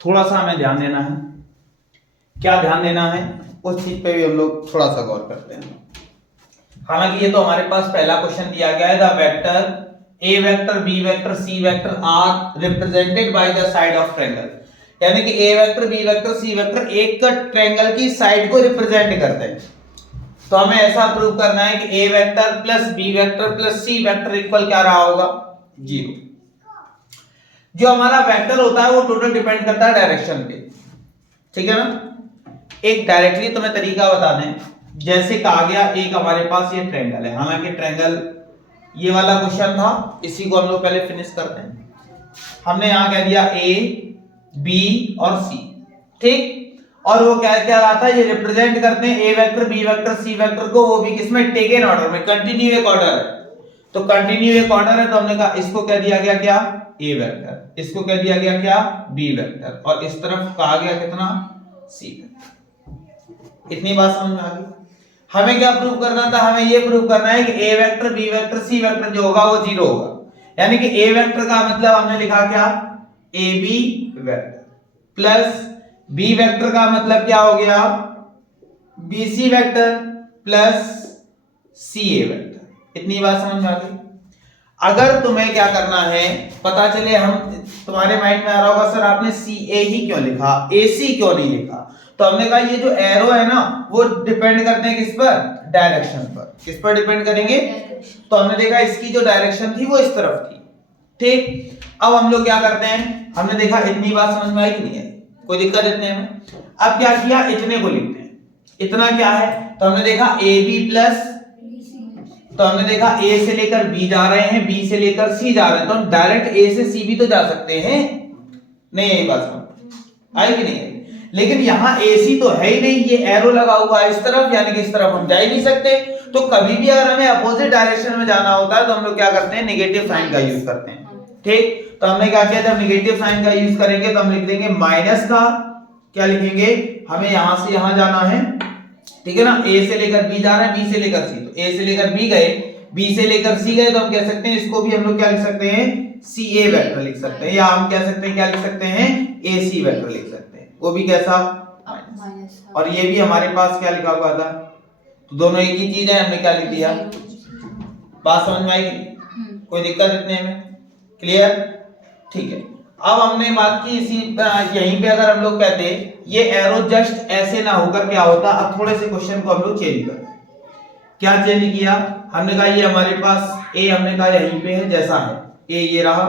थोड़ा सा हमें ध्यान देना है। क्या ध्यान देना है उस चीज पे भी हम लोग थोड़ा सा गौर करते हैं। हालांकि ये तो हमारे पास पहला क्वेश्चन दिया गया है, the vector A vector B vector C vector are represented by the side of triangle, यानी कि A vector B vector C vector एक ट्रायंगल की साइड को रिप्रेजेंट करते हैं। तो हमें ऐसा प्रूव करना है कि A vector plus B vector plus C vector equal क्या रहा होगा, 0। जो हमारा वेक्टर होता है वो टोटल डिपेंड करता है डायरेक्शन पे, ठीक है ना। एक डायरेक्टली तुम्हें तरीका बता दें, जैसे कहा गया एक हमारे पास ये ट्रायंगल है, हालांकि ट्रायंगल ये वाला क्वेश्चन था, इसी को हम लोग पहले फिनिश करते हैं। हमने यहां कह दिया ए बी और सी, ठीक। और वो क्या क्या रहा था, ये रिप्रेजेंट करते हैं A vector B vector C vector को, वो भी किसमें, टेकन ऑर्डर में, कंटिन्यू एक ऑर्डर है। तो कंटिन्यू एक ऑर्डर है तो हमने कहा इसको कह दिया गया क्या, ए वेक्टर, इसको कह दिया गया क्या, बी वेक्टर, और इस तरफ कहा गया कितना, सी वेक्टर। इतनी बात समझ में आ गई। हमें क्या प्रूव करना था, हमें ये प्रूव करना है कि A vector B vector C vector जो होगा वो 0 होगा। यानी कि ए वेक्टर का मतलब हमने लिखा क्या, A B vector, plus B vector का मतलब क्या हो गया, B C vector, plus C A vector. इतनी बात समझ में आ गई। अगर तुम्हें क्या करना है पता चले, हम तुम्हारे माइंड में आ रहा होगा सर आपने सी ए ही क्यों लिखा, ए सी क्यों नहीं लिखा, तो हमने कहा ये जो एरो है ना वो डिपेंड करते हैं किस पर, डायरेक्शन पर। किस पर डिपेंड करेंगे, तो हमने देखा इसकी जो डायरेक्शन थी वो इस तरफ थी, ठीक। अब हम लोग क्या करते हैं, हमने देखा इतनी बात समझ में आई कि नहीं आई, कोई दिक्कत इतने में। अब क्या किया, इतने को लिखते हैं। इतना क्या है, तो हमने देखा ए बी प्लस, तो हमने देखा ए से लेकर बी जा रहे हैं, बी से लेकर सी जा रहे हैं, तो हम डायरेक्ट ए से सी भी तो जा सकते हैं, नहीं यही बात समझ आई कि नहीं आई। लेकिन यहां ए सी तो है ही नहीं, ये एरो लगा हुआ है इस तरफ, यानी कि इस तरफ हम जा ही नहीं सकते। तो कभी भी अगर हमें अपोजिट डायरेक्शन में जाना होता है तो हम लोग क्या करते हैं, नेगेटिव साइन का यूज करते हैं, ठीक। तो हमने क्या किया, जब नेगेटिव साइन का यूज करेंगे तो हम लिख देंगे माइनस का, क्या लिखेंगे, हमें यहां से यहां जाना है, ठीक है ना। ए से लेकर बी जा रहे हैं, बी से लेकर सी, तो ए से लेकर बी गए, बी से लेकर सी गए, तो हम कह सकते हैं इसको भी हम लोग क्या लिख सकते हैं, सी ए वेक्टर लिख सकते हैं, या हम कह सकते हैं क्या लिख सकते हैं, ए सी वेक्टर लिख सकते हैं, वो भी कैसा, माइनस। और ये भी हमारे पास क्या लिखा हुआ था, तो दोनों एक ही चीज है, हमने क्या लिख दिया। बात समझ में आएगी, कोई दिक्कत इतने में, क्लियर, ठीक है। अब हमने बात की इसी यहीं पे अगर हम लोग कहते ये एरो जस्ट ऐसे ना होकर क्या होता, अब थोड़े से क्वेश्चन को हम लोग चेंज करते हैं। क्या चेंज किया, हमने कहा ये हमारे पास ए हमने कहा यहीं पे है जैसा है, ए ये रहा,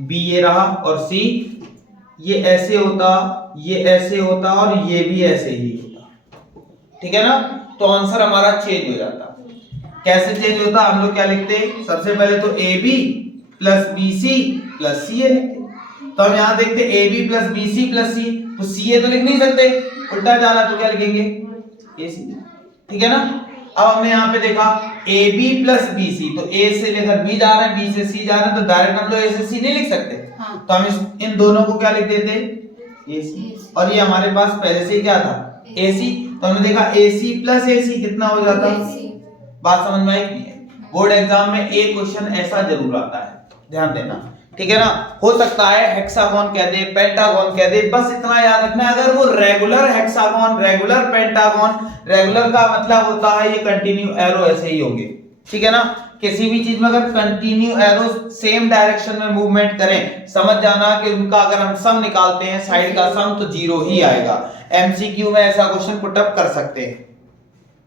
बी ये रहा, और सी ये ऐसे होता, ये ऐसे होता, और ये भी ऐसे ही होता, ठीक है ना। तो आंसर हमारा चेंज हो जाता। कैसे चेंज होता, हम लोग क्या लिखते, सबसे पहले तो A B plus B C plus C A लिखते। तो हम यहां देखते A B plus B C plus C, तो सी ए तो लिख नहीं सकते, उल्टा जाना, तो क्या लिखेंगे, ए सी, ठीक है ना। अब हमने यहाँ पे देखा A B plus B C, तो ए से लेकर बी जा रहे हैं, बी से सी जा रहे हैं, तो डायरेक्ट हम लोग ए से सी नहीं लिख सकते, हाँ। तो हम इन दोनों को क्या लिख देते, ए सी, और ये हमारे पास पहले से ही क्या था, ए सी, तो हमने देखा ए सी प्लस ए सी कितना हो जाता। बात समझ में आई कि नहीं, बोर्ड एग्जाम में एक क्वेश्चन ऐसा जरूर आता है, ध्यान देना, ठीक है ना। हो सकता है हेक्सागोन कह दे, पेंटागोन कह दे, बस इतना याद रखना है, अगर वो regular hexagon, regular pentagon, regular का मतलब होता है ये कंटिन्यू एरो ऐसे ही होंगे, ठीक है ना। किसी भी चीज में अगर कंटिन्यू एरो सेम डायरेक्शन में मूवमेंट करें, समझ जाना कि उनका अगर हम सम निकालते हैं साइड का सम तो 0 ही आएगा। एमसीक्यू में ऐसा क्वेश्चन पुट अप कर सकते हैं।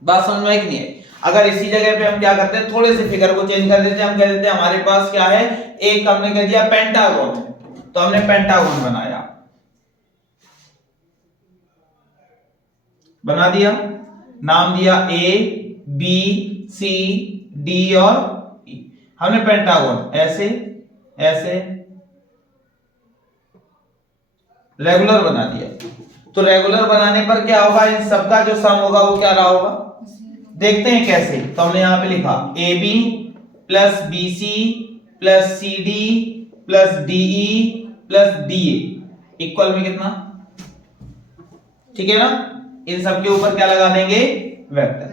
बात समझ में आई कि नहीं है। अगर इसी जगह पे हम क्या करते हैं, थोड़े से फिगर को चेंज कर देते हैं, हम कह देते हैं हमारे पास क्या है, एक हमने कह दिया पेंटागन, तो हमने पेंटागन बनाया, बना दिया, नाम दिया ए बी सी डी और ई, हमने पेंटागन ऐसे ऐसे रेगुलर बना दिया। तो रेगुलर बनाने पर क्या होगा, इन सबका जो सम होगा वो क्या रहा होगा, देखते हैं कैसे। तो हमने यहां पे लिखा A B plus B C plus C D plus D E plus D A equal में कितना, ठीक है ना। इन सब के ऊपर क्या लगा देंगे, वेक्टर,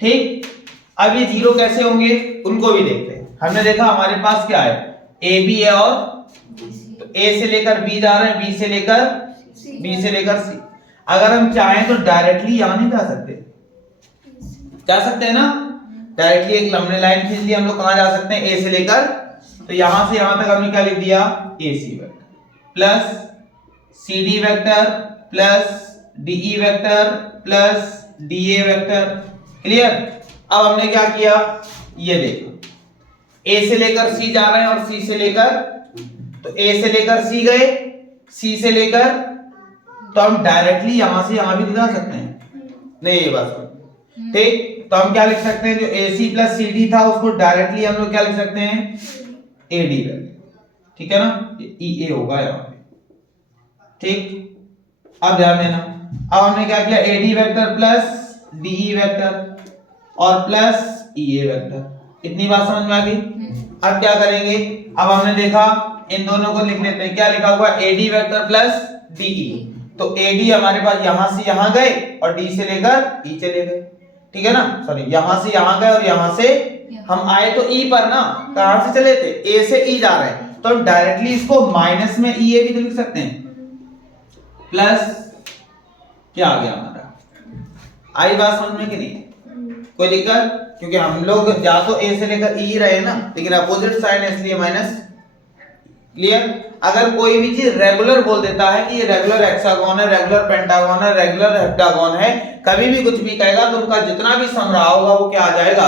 ठीक। अब ये 0 कैसे होंगे उनको भी देखते हैं। हमने देखा हमारे पास क्या है, ए बी है और तो ए से लेकर बी जा रहे हैं, बी से लेकर सी। अगर हम चाहें तो डायरेक्टली यहां नहीं जा सकते, जा सकते हैं ना, डायरेक्टली एक लंबी लाइन खींच ली हम लोग, कहां जा सकते हैं, ए से लेकर, तो यहां से यहां तक हमने क्या लिख दिया, A C vector plus C D vector plus D E vector plus D A vector. Clear. अब हमने क्या किया, ये देखो ए से लेकर सी जा रहे हैं और सी से लेकर, तो ए से लेकर सी गए, सी से लेकर, तो हम डायरेक्टली यहां से यहां भी जा सकते हैं, नहीं ये बात ठीक। तो हम क्या लिख सकते हैं, जो AC प्लस CD था उसको डायरेक्टली हम लोग क्या लिख सकते हैं, AD वेक्टर, ठीक है ना, EA होगा यहां पे, ठीक। अब ध्यान देना, अब हमने क्या किया, AD vector plus DE vector और प्लस EA वेक्टर, इतनी बात समझ में आ गई। अब क्या करेंगे, अब हमने देखा इन दोनों को लिख लेते हैं, क्या लिखा हुआ है, AD वेक्टर प्लस DE, तो AD हमारे पास यहां से यहां गए और D से लेकर E चले गए, ठीक है ना, सॉरी यहां से यहां गए और यहां से हम आए तो E पर ना, कहां से चले थे, A से E जा रहे हैं, तो हम डायरेक्टली इसको माइनस में EA भी तो लिख सकते हैं, प्लस क्या आ गया हमारा, आई बात समझ में कि नहीं, कोई दिक्कत, क्योंकि हम लोग या तो A से लेकर E रहे ना, लेकिन अपोजिट साइन है इसलिए माइनस। क्लियर। अगर कोई भी चीज रेगुलर बोल देता है कि ये रेगुलर हेक्सागोन है, रेगुलर पेंटागोन है, रेगुलर हेप्टागोन है, कभी भी कुछ भी कहेगा तो उनका जितना भी सम रहा होगा वो क्या आ जाएगा,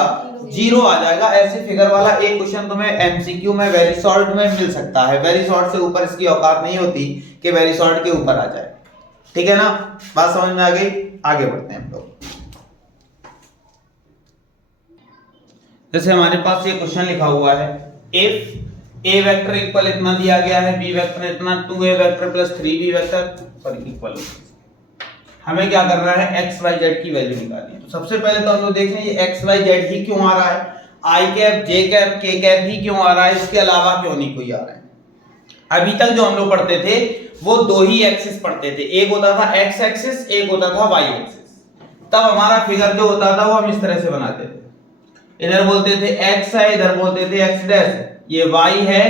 0 आ जाएगा। ऐसे फिगर वाला एक क्वेश्चन तुम्हें एमसीक्यू में वेरी शॉर्ट में मिल सकता है, वेरी शॉर्ट से ऊपर इसकी औकात नहीं होती कि वेरी शॉर्ट के ऊपर आ जाए, ठीक है ना, बात समझ में आ गई। आगे बढ़ते हैं हम लोग। जैसे हमारे पास ये क्वेश्चन लिखा हुआ है, इफ a वेक्टर इक्वल इतना दिया गया है, b वेक्टर इतना, 2a vector plus 3b vector, sorry equal, हमें क्या करना है, x y z की वैल्यू निकालनी है। तो सबसे पहले तो हम लोग देख लें ये x y z ही क्यों आ रहा है, i cap j cap k cap ही क्यों आ रहा है, इसके अलावा क्यों नहीं कोई आ रहा है। अभी तक जो हम लोग पढ़ते थे वो दो ही एक्सिस पढ़ते थे, एक होता था x एक्सिस, एक होता था y एक्सिस। तब हमारा फिगर जो होता था वो हम इस तरह से बनाते थे, इधर बोलते थे x है, इधर बोलते थे x डैश, ये y है,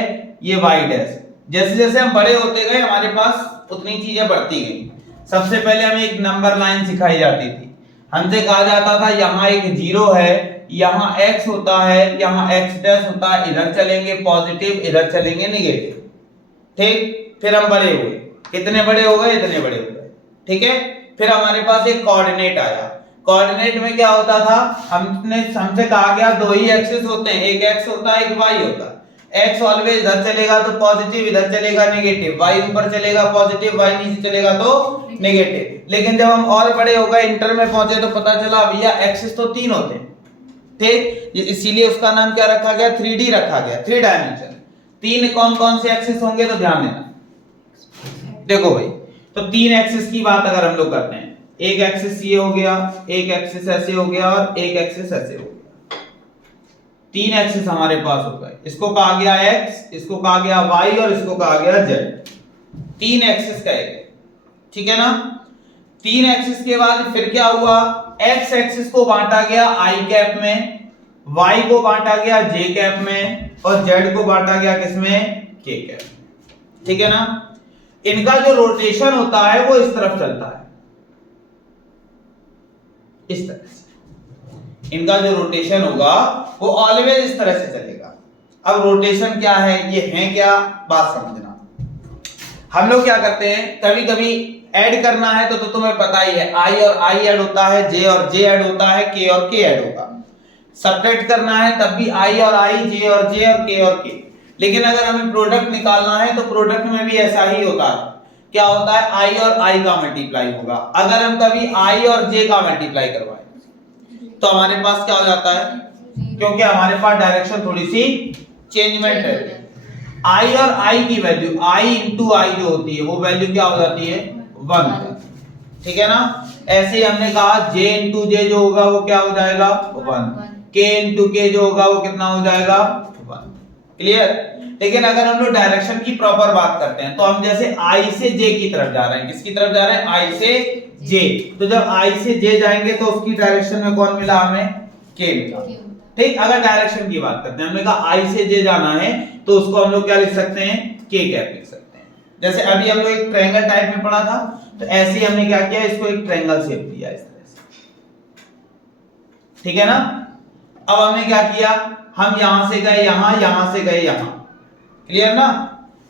ये y डैश। जैसे जैसे हम बड़े होते गए हमारे पास उतनी चीजें बढ़ती गई। सबसे पहले हमें एक नंबर लाइन सिखाई जाती थी, हमसे कहा जाता था यहाँ एक 0 है, यहाँ x होता है, यहाँ x डैश होता है, इधर चलेंगे पॉजिटिव, इधर चलेंगे नेगेटिव, ठीक। फिर हम बड़े हुए, कितने बड़े हो गए, इतने बड़े हो गए, ठीक है। फिर हमारे पास एक कोऑर्डिनेट आया, कोऑर्डिनेट में क्या होता था, हमसे कहा गया दो ही एक्सिस होते हैं, एक x होता है, एक y होता है। x ऑलवेज इधर चलेगा तो पॉजिटिव, इधर चलेगा नेगेटिव, y ऊपर चलेगा पॉजिटिव, y नीचे चलेगा तो नेगेटिव। लेकिन जब हम और बड़े हो गए, इंटर में पहुंचे, तो पता चला भैया एक्सिस तो 3 होते हैं, ठीक। इसीलिए उसका नाम क्या रखा गया, 3D रखा गया, 3 डायमेंशन। 3 कौन कौन से एक्सिस होंगे तो ध्यान देना, देखो भाई, तो 3 एक्सिस की बात अगर हम लोग करते हैं, एक एक्सिस ये हो गया, एक एक्सिस ऐसे हो गया और एक एक्सिस ऐसे हो गया, 3 एक्सिस हमारे पास हो गए। इसको कहा गया x, इसको कहा गया y और इसको कहा गया z, 3 एक्सिस कहे गए, ठीक है ना। 3 एक्सिस के बाद फिर क्या हुआ, x एक्सिस को बांटा गया i कैप में, y को बांटा गया j कैप में और z को बांटा गया किसमें, k कैप, ठीक है ना। इनका जो रोटेशन होता है वो इस तरफ चलता है, इस तरह से इनका जो रोटेशन होगा वो ऑलवेज इस तरह से चलेगा। अब रोटेशन क्या है, ये है क्या, बात समझना। हम लोग क्या करते हैं, कभी कभी ऐड करना है तो तुम्हें पता ही है, i और i ऐड होता है, j और j ऐड होता है, k और k ऐड होगा। सब्ट्रैक्ट करना है तब भी i और i, j और j और k और k। लेकिन अगर हमें प्रोडक्ट निकालना है तो प्रोडक्ट में भी ऐसा ही होता है, क्या होता है, i और i का मल्टीप्लाई होगा। अगर हम कभी i और j का मल्टीप्लाई करवाएं तो हमारे पास क्या हो जाता है, क्योंकि हमारे पास डायरेक्शन थोड़ी सी चेंजमेंट है, i और i की वैल्यू i इंटू i जो होती है वो वैल्यू क्या हो जाती है, 1, ठीक है ना। ऐसे ही हमने कहा j इंटू j जो होगा वो क्या हो जाएगा, 1, k इंटू k जो होगा वो कितना हो जाएगा, 1। क्लियर। लेकिन अगर हम लोग डायरेक्शन की प्रॉपर बात करते हैं तो हम जैसे i से j की तरफ जा रहे हैं, किसकी तरफ जा रहे हैं, i से j, तो जब i से j जाएंगे तो उसकी डायरेक्शन में कौन मिला हमें, k मिला, ठीक। अगर डायरेक्शन की बात करते हैं, हमने कहा i से j जाना है तो उसको हम लोग क्या लिख सकते हैं, k कैप लिख सकते हैं। जैसे अभी हम लोग एक ट्रायंगल टाइप में पढ़ा था, तो ऐसे ही हमने क्या किया, इसको एक ट्रायंगल शेप दिया इस तरह से, ठीक है ना। अब हमने क्या किया, हम यहां से गए यहां, यहां से गए यहां, क्लियर ना,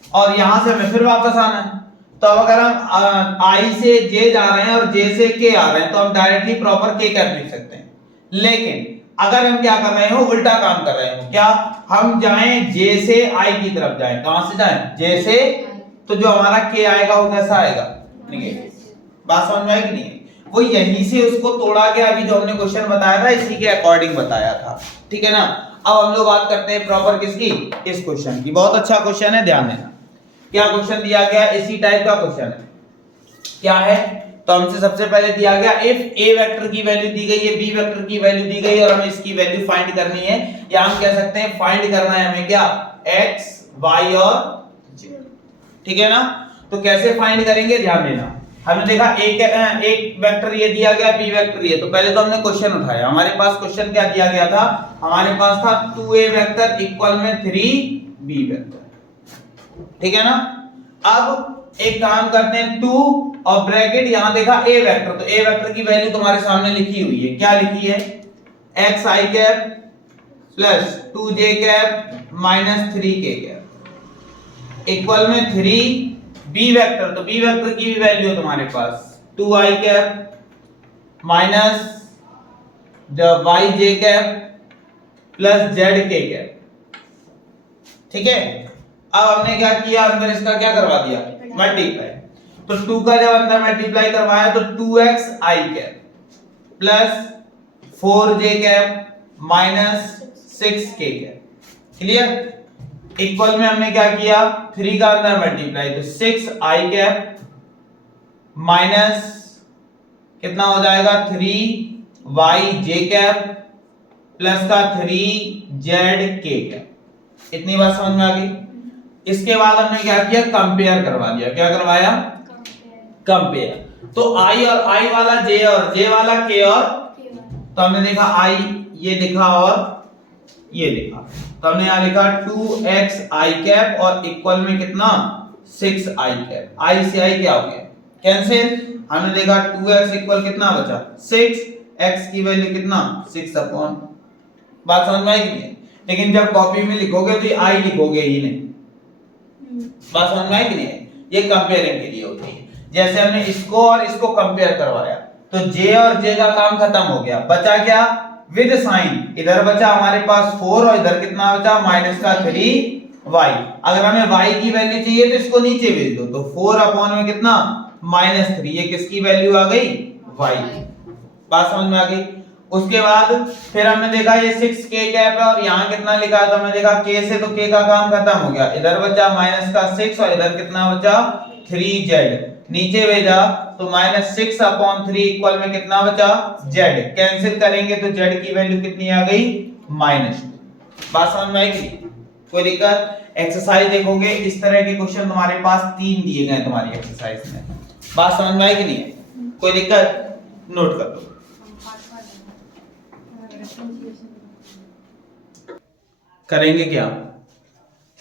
और यहां से हमें फिर वापस आना है। तो अब अगर हम आई से जे जा रहे हैं और जे से के आ रहे हैं, तो हम डायरेक्टली प्रॉपर के कैप लिख सकते हैं। लेकिन अगर हम क्या कर रहे हो, उल्टा काम कर रहे हो, क्या हम जाएं जे से आई की तरफ जाएं, कहां से जाएं, जे से, तो जो हमारा के आएगा वो कैसा आएगा, नेगेटिव। बात समझ में आई कि नहीं, वो यहीं से उसको तोड़ा गया, अभी जो हमने क्वेश्चन बताया था इसी के अकॉर्डिंग बताया था, ठीक है ना। अब हम लोग बात करते हैं प्रॉपर किसकी, इस क्वेश्चन की। बहुत अच्छा क्वेश्चन है, ध्यान देना। क्या क्वेश्चन दिया गया, इसी टाइप का क्वेश्चन है। क्या है, तो हमसे सबसे पहले दिया गया इफ ए वेक्टर की वैल्यू दी गई है, बी वेक्टर की वैल्यू दी गई है, और हमें इसकी वैल्यू फाइंड करनी है, या हम कह सकते हैं फाइंड करना है हमें क्या, एक्स वाई और जेड, ठीक है ना। तो कैसे फाइंड करेंगे, ध्यान देना। हमने देखा एक वेक्टर ये दिया गया, बी वेक्टर ये, तो पहले तो हमने क्वेश्चन उठाया। हमारे पास क्वेश्चन क्या दिया गया था, हमारे पास था 2a वेक्टर इक्वल में 3b वेक्टर, ठीक है ना। अब एक काम करते हैं, 2 और ब्रैकेट यहां देखा a वेक्टर, तो a वेक्टर की वैल्यू तुम्हारे सामने लिखी हुई है, क्या लिखी है, x i cap plus 2j cap minus 3k cap equal में 3b वेक्टर, तो b वेक्टर की भी वैल्यू है तुम्हारे पास 2i cap minus yj cap plus zk cap, ठीक है। अब हमने क्या किया, अंदर इसका क्या करवा दिया, मल्टीप्लाई। तो 2 का जब अंदर मल्टीप्लाई करवाया तो 2x i cap plus 4j cap minus 6k cap, clear. Equal में हमने क्या किया, 3 का अंदर मल्टीप्लाई, तो 6i कैप माइनस कितना हो जाएगा 3yj कैप प्लस का 3zk कैप। इतनी बात समझ में आ गई। इसके बाद हमने क्या किया, कंपेयर करवा दिया, क्या करवाया, कंपेयर। तो i और i वाला j और j वाला k, और तो हमने देखा i ये लिखा और ये लिखा, तो हमने यहां लिखा 2x i कैप और इक्वल में कितना 6 i कैप, i से i क्या हो गया, कैंसिल। हमने देखा 2x इक्वल कितना बचा 6, x की वैल्यू कितना 6 अपॉन, बात समझ में आई कि नहीं। लेकिन जब कॉपी में लिखोगे तो ये i लिखोगे ही नहीं, बात समझ में आई कि नहीं। ये कंपेयरिंग के लिए होती है। जैसे हमने इसको और इसको कंपेयर करवाया, तो j और j का काम खत्म हो गया, बचा क्या, विद साइन, इधर बचा हमारे पास 4 और इधर कितना बचा माइनस का 3y। अगर हमें y की वैल्यू चाहिए तो इसको नीचे भेज दो, तो 4 अपॉन में कितना -3, ये किसकी वैल्यू आ गई, y। बात समझ में आ गई। उसके बाद फिर हमने देखा ये 6k कैप है और यहाँ कितना लिखा है, तो हमने देखा k से, तो k का काम खत्म हो गया, इधर बचा माइनस का 6 और इधर कितना बचा 3z, नीचे भेजा तो -6 अपॉन 3 इक्वल में कितना बचा z, कैंसिल करेंगे तो z की वैल्यू कितनी आ गई -2। बात समझ में आएगी, कोई दिक्कत। एक्सरसाइज देखोगे इस तरह के क्वेश्चन तुम्हारे पास 3 दिए गए तुम्हारी एक्सरसाइज में, बात समझ में आई कि नहीं, कोई दिक्कत, नोट कर लो। करेंगे क्या,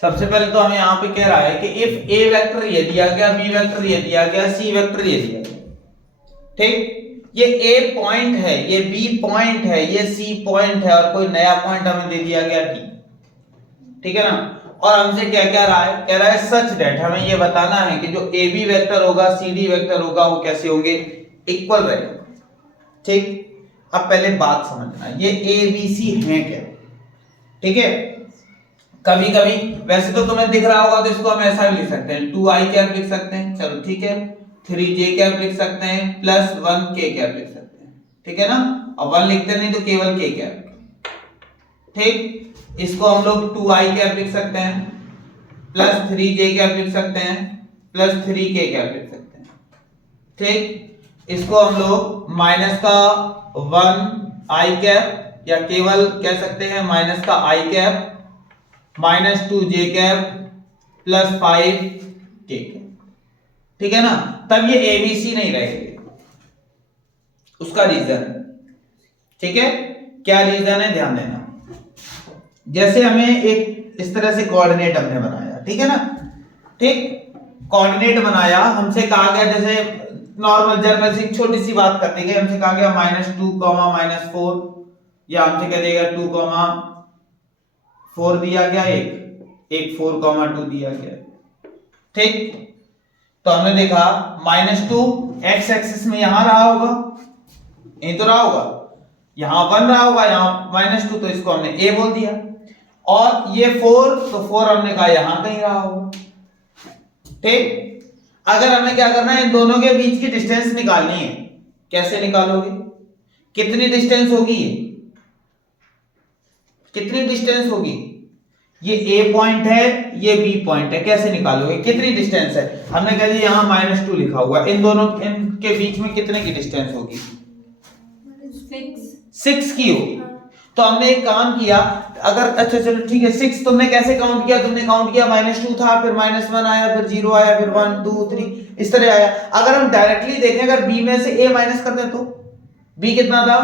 सबसे पहले तो हमें यहाँ पे कह रहा है कि इफ a वेक्टर ये दिया गया, b वेक्टर ये दिया गया, c वेक्टर ये दिया गया, ठीक। ये a पॉइंट है, ये b पॉइंट है, ये c पॉइंट है और कोई नया पॉइंट हमें दे दिया गया d, ठीक है ना। और हमसे क्या कह रहा है, कह रहा है सच दैट, हमें ये बताना है कि जो ab वेक्टर होगा cd वेक्टर होगा वो कैसे होंगे, इक्वल रहेंगे, ठीक। अब पहले बात समझना, ये abc है क्या, ठीक है। कभी कभी वैसे तो तुम्हें दिख रहा होगा तो इसको हम ऐसा भी लिख सकते हैं, 2i कैप लिख सकते हैं, चलो ठीक है, 3j कैप लिख सकते हैं, प्लस 1k कैप लिख सकते हैं, ठीक है ना। और 1 लिखते नहीं तो केवल k कैप, ठीक। इसको हम लोग 2i कैप लिख सकते हैं, प्लस 3j कैप लिख सकते हैं, प्लस 3k कैप लिख सकते हैं, ठीक। इसको हम लोग माइनस का 1i कैप या केवल कह सकते हैं माइनस का i cap -2j cap plus 5k cap, ठीक है ना। तब ये ABC नहीं रहेंगे, उसका रीजन, ठीक है, क्या रीजन है ध्यान देना। जैसे हमें एक इस तरह से कोऑर्डिनेट हमने बनाया, ठीक है ना, ठीक। कोऑर्डिनेट बनाया, हमसे कहा गया जैसे नॉर्मल जनरल से छोटी सी बात करते गए, हमसे कहा गया -2, -4 या हमसे कह देगा 2, 4 दिया गया, एक 4, 2 दिया गया। ठीक, तो हमने देखा -2 एक्स एक्सिस में यहां रहा होगा, यही तो रहा होगा, यहां 1 रहा होगा, यहां -2, तो इसको हमने ए बोल दिया। और ये 4, तो 4 हमने कहा यहां कहीं रहा होगा। ठीक, अगर हमें क्या करना है, इन दोनों के बीच की डिस्टेंस निकालनी है। कैसे निकालोगे, कितनी डिस्टेंस होगी, कितनी डिस्टेंस होगी, ये ए पॉइंट है, ये बी पॉइंट है, कैसे निकालोगे, कितनी डिस्टेंस है? हमने कह दिया यहां -2 लिखा हुआ है, इन दोनों इनके बीच में कितने की डिस्टेंस होगी, 6 की होगी। तो हमने एक काम किया, अगर अच्छा चलो ठीक है, 6 तुमने कैसे काउंट किया, तुमने काउंट किया -2 था, फिर -1 आया, फिर 0 आया, फिर 1 2 3 इस तरह आया। अगर हम डायरेक्टली देखें, अगर b में से a माइनस कर दें तो b कितना था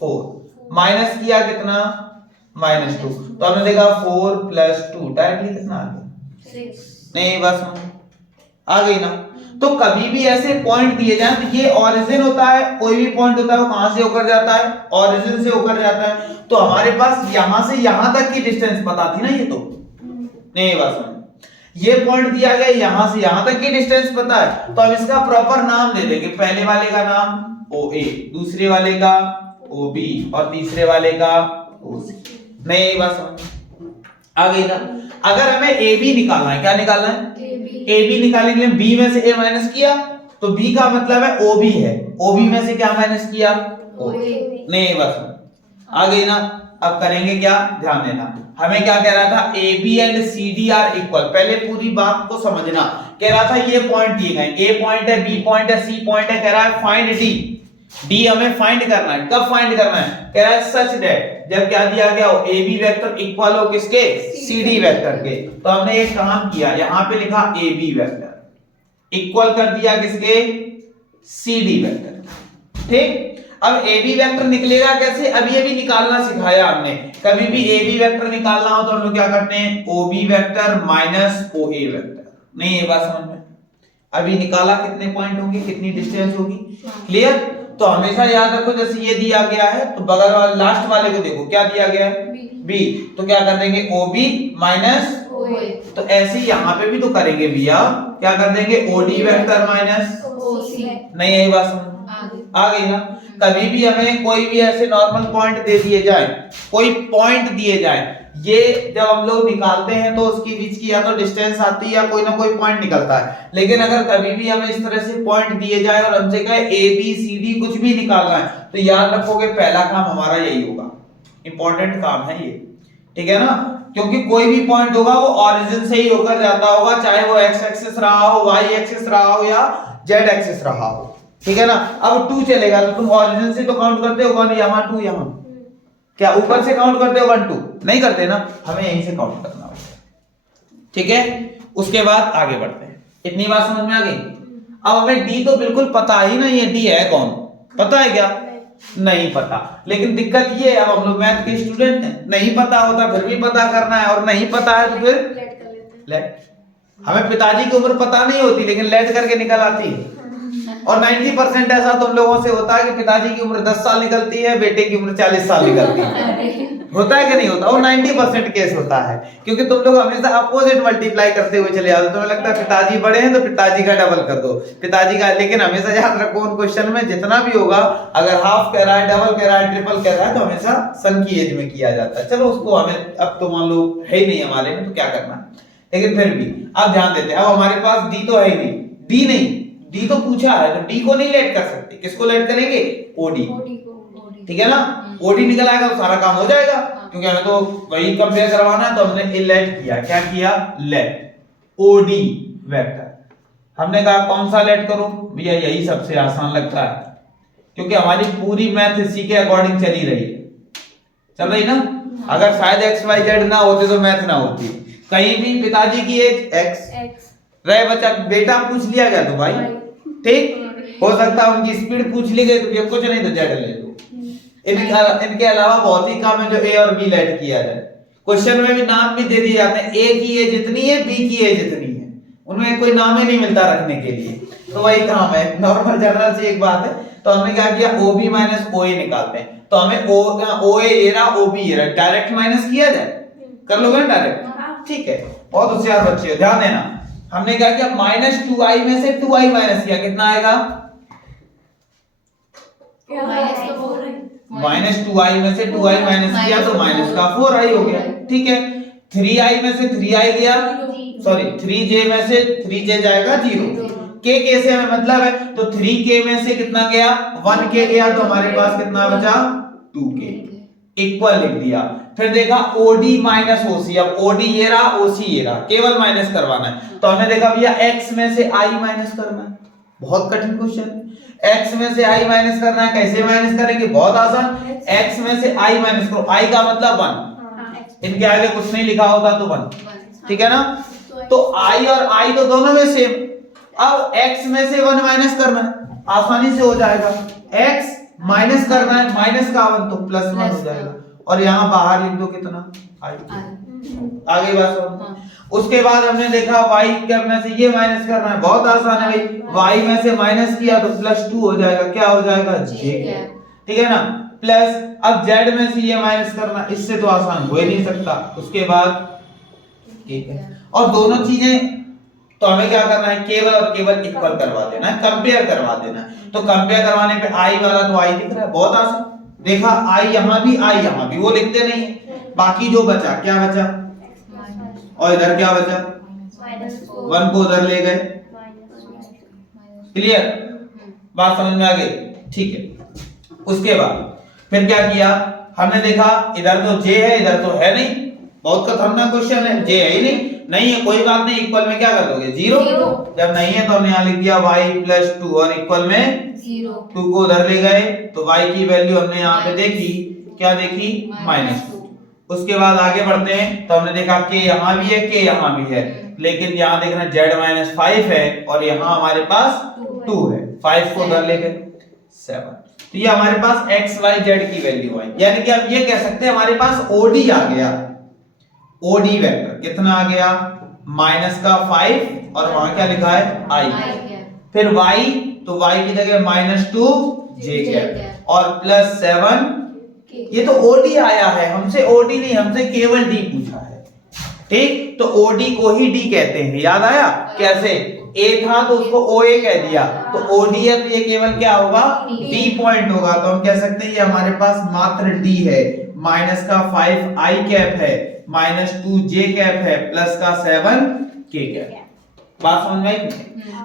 4, माइनस किया कितना -2, तो हमने देखा 4 + 2 डायरेक्टली कितना आ गया 6। नहीं बस आ गई ना। तो कभी भी ऐसे पॉइंट दिए जाए, तो ये ओरिजिन होता है, कोई भी पॉइंट होता है वो कहां से होकर जाता है, ओरिजिन से होकर जाता है। तो हमारे पास यहां से यहां तक की डिस्टेंस पता थी ना, ये तो नहीं बस ये पॉइंट दिया गया, यहां से यहां तक की डिस्टेंस पता है, तो अब इसका प्रॉपर नाम दे देंगे। पहले वाले का नाम OA, दूसरे वाले का OB और तीसरे वाले का OC। नहीं बस आ गई ना। अगर हमें AB निकालना है, क्या निकालना है, AB निकालने के लिए B में से A माइनस किया, तो B का मतलब है OB है, OB में से क्या माइनस किया OA। नहीं बस आ गई ना। अब करेंगे क्या, ध्यान देना, हमें क्या कह रहा था, AB and CD are equal. पहले पूरी बात को समझना, कह रहा था ये पॉइंट दिए गए, A पॉइंट है, B पॉइंट है, C पॉइंट है, कह रहा है फाइंड D हमें फाइंड करना है। कब फाइंड करना है, कह रहा है सच दैट जब क्या दिया गया हो, AB वेक्टर इक्वल हो किसके, CD वेक्टर के। तो हमने एक काम किया, यहां पे लिखा AB वेक्टर इक्वल कर दिया किसके, CD वेक्टर। ठीक, अब AB वेक्टर निकलेगा कैसे, अभी ये भी निकालना सिखाया हमने। कभी भी AB वेक्टर निकालना हो तो हम लोग क्या करते हैं, OB vector minus OA vector. नहीं ये बात समझ में, अभी निकाला कितने पॉइंट होंगे, कितनी डिस्टेंस होगी, क्लियर। तो हमेशा याद रखो, जैसे ये दिया गया है तो बगल वाले लास्ट वाले को देखो क्या दिया गया है, B, तो क्या कर देंगे OB माइनस OA। तो ऐसे ही यहां पे भी तो करेंगे भैया, क्या कर देंगे OD वेक्टर माइनस OC। नहीं यही बात आ गई ना। कभी भी हमें कोई भी ऐसे नॉर्मल पॉइंट दे दिए जाए, कोई पॉइंट दिए जाए, ये जब हम लोग निकालते हैं तो उसके बीच की या तो डिस्टेंस आती है या कोई ना कोई पॉइंट निकलता है। लेकिन अगर कभी भी हमें इस तरह से पॉइंट दिए जाए और हमसे कहे ABCD कुछ भी निकालना है, तो याद रखोगे पहला काम हमारा यही होगा, इंपॉर्टेंट काम है ये, ठीक है ना। क्योंकि कोई भी पॉइंट होगा वो ओरिजिन से ही होकर जाता होगा, चाहे वो x एक्सिस रहा हो, y एक्सिस रहा हो या z एक्सिस रहा हो, ठीक है ना। अब 2 चलेगा तो तुम ओरिजिन से तो काउंट करते हो 1 यहां 2 यहां, क्या ऊपर से काउंट करते हो 1 2 नहीं करते ना, हमें यहीं से काउंट करना होगा, ठीक है। उसके बाद आगे बढ़ते हैं, इतनी बात समझ में आ गई। अब हमें D तो बिल्कुल पता ही नहीं है, D है कौन, पता है क्या, नहीं पता। लेकिन दिक्कत ये है, अब हम लोग मैथ के स्टूडेंट हैं, नहीं पता होता फिर भी पता करना है, और नहीं पता है तो फिर लेट। हमें पिताजी की उम्र पता नहीं होती लेकिन लेट करके निकल आती है। और 90% ऐसा तुम लोगों से होता है कि पिताजी की उम्र 10 साल निकलती है, बेटे की उम्र 40 साल निकलती है। होता है कि नहीं होता, वो 90% केस होता है, क्योंकि तुम लोग हमेशा अपोजिट मल्टीप्लाई करते हुए चले जाते हो। तुम्हें लगता है पिताजी बड़े हैं तो पिताजी का डबल कर दो, पिताजी का। लेकिन हमेशा याद रखो उन क्वेश्चन में जितना भी होगा, अगर हाफ कह रहा है, डबल कह रहा है, ट्रिपल कह रहा है, तो हमेशा सन की एज में किया जाता है। चलो उसको हमें अब तो मान लो है ही नहीं हमारे में, तो क्या करना, लेकिन फिर भी आप ध्यान देते हैं। अब हमारे पास D तो है ही नहीं, D नहीं, D तो पूछा है तो D को नहीं लेट कर सकते, किसको लेट करेंगे, OD, ठीक है ना। OD निकल आएगा तो सारा काम हो जाएगा, क्योंकि हमें तो वही कंपेयर करवाना है। तो हमने लेट किया, क्या किया, लेट OD वेक्टर। हमने कहा कौन सा लेट करूं भैया, यही सबसे आसान लगता है, क्योंकि हमारी पूरी मैथ इसी के अकॉर्डिंग चली रही है, चल रही ना। अगर शायद XYZ ना होते तो मैथ ना होती। कहीं भी पिताजी की एज X रहे, बच्चा बेटा पूछ लिया गया तो भाई, ठीक, हो सकता है उनकी स्पीड पूछ ली गई तो ये कुछ नहीं तो Z ले लो। इनके अलावा बहुत ही काम है जो A और B लेट किया जाए। क्वेश्चन में भी नाम भी दे दिए जाते हैं, A की एज इतनी है, B की एज इतनी है, उनमें कोई नाम ही नहीं मिलता रखने के लिए, तो वही काम है, नॉर्मल जनरल से एक बात है। तो हमने क्या किया, OB माइनस OA निकालते हैं, तो हमें OA ये रहा, OB ये रहा, डायरेक्ट माइनस किया जाए, कर लोगे ना डायरेक्ट, ठीक है, बहुत होशियार बच्चे हो, ध्यान देना। हमने क्या किया, माइनस 2i में से 2i माइनस किया, कितना आएगा, माइनस 2i में से 2i माइनस किया तो माइनस का 4i हो गया, ठीक है। 3i में से 3i गया, सॉरी 3j में से 3j जाएगा 0, k से हमें मतलब है, तो 3k में से कितना गया, 1k गया, तो हमारे पास कितना बचा, 2k, इक्वल लिख दिया। फिर देखा OD माइनस OC, अब OD ये रहा, OC ये रहा, केवल माइनस करवाना है, तो हमने देखा भैया x में से i माइनस करना है, बहुत कठिन क्वेश्चन, x में से i माइनस करना है, कैसे माइनस करेंगे, बहुत आसान, x में से i माइनस करो, i का मतलब 1, इनके आगे कुछ नहीं लिखा होता तो 1, ठीक है ना, तो i और i तो दोनों में सेम, अब x में से 1 माइनस करना है, आसानी से हो जाएगा, x माइनस करना है, माइनस का 1 तो प्लस 1 हो जाएगा, और यहाँ बाहर लिख दो कितना, i, आगे बात समझ। उसके बाद हमने देखा y क्या में से ये माइनस करना है, बहुत आसान है भाई, y में से माइनस किया तो प्लस 2 हो जाएगा, क्या हो जाएगा, j, ठीक है ना, प्लस अब z में से ये माइनस करना, इससे तो आसान हो ही नहीं सकता, उसके बाद ठीक है, और दोनों चीजें तो हमें क्या करना है, केवल और केवल इक्वल करवा देना है, कंपेयर करवा देना है, तो कंपेयर करवाने पे i वाला तो i दिख रहा है, बहुत आसान, देखा i यहां भी, वो लिखते नहीं है, बाकी जो बचा क्या बचा, और इधर क्या बचा, 1 को उधर ले गए, क्लियर, बात समझ में आ गई, ठीक है। उसके बाद फिर क्या किया, हमने देखा इधर तो j है, इधर तो है नहीं, बहुत खतरनाक क्वेश्चन है, j है ही नहीं है, कोई बात नहीं, इक्वल में क्या कर दोगे, 0, जब नहीं है तो हमने यहाँ लिख दिया y प्लस 2, और इक्वल में 2 को उधर ले गए, तो y की वैल्यू हमने यहाँ पे देखी, क्या देखी, -2। उसके बाद आगे बढ़ते हैं, तो हमने देखा k यहाँ भी है, k यहाँ भी है, लेकिन यहाँ देखना z - 5 है, और यहाँ हमारे पास 2 है, 5 को उधर ले गए, 7, तो ये हमारे पास x y z की वैल्यू आई, यानी कि अब ये कह सकते हैं हमारे पास OD आ गया, OD वेक्टर कितना आ गया, माइनस का 5, और वहां क्या लिखा है, i, फिर y, तो y की जगह -2 j कैप, और प्लस 7, ये तो OD आया है, हमसे OD नहीं, हमसे केवल D पूछा है, ठीक, तो OD को ही D कहते हैं, याद आया कैसे, A था तो उसको OA कह दिया, तो OD है तो ये केवल क्या होगा, D पॉइंट होगा, तो हम कह सकते हैं ये हमारे पास मात्र D है, माइनस का 5 I कैप है, -2 j कैप है, प्लस का 7 k कैप, बात समझ में आई।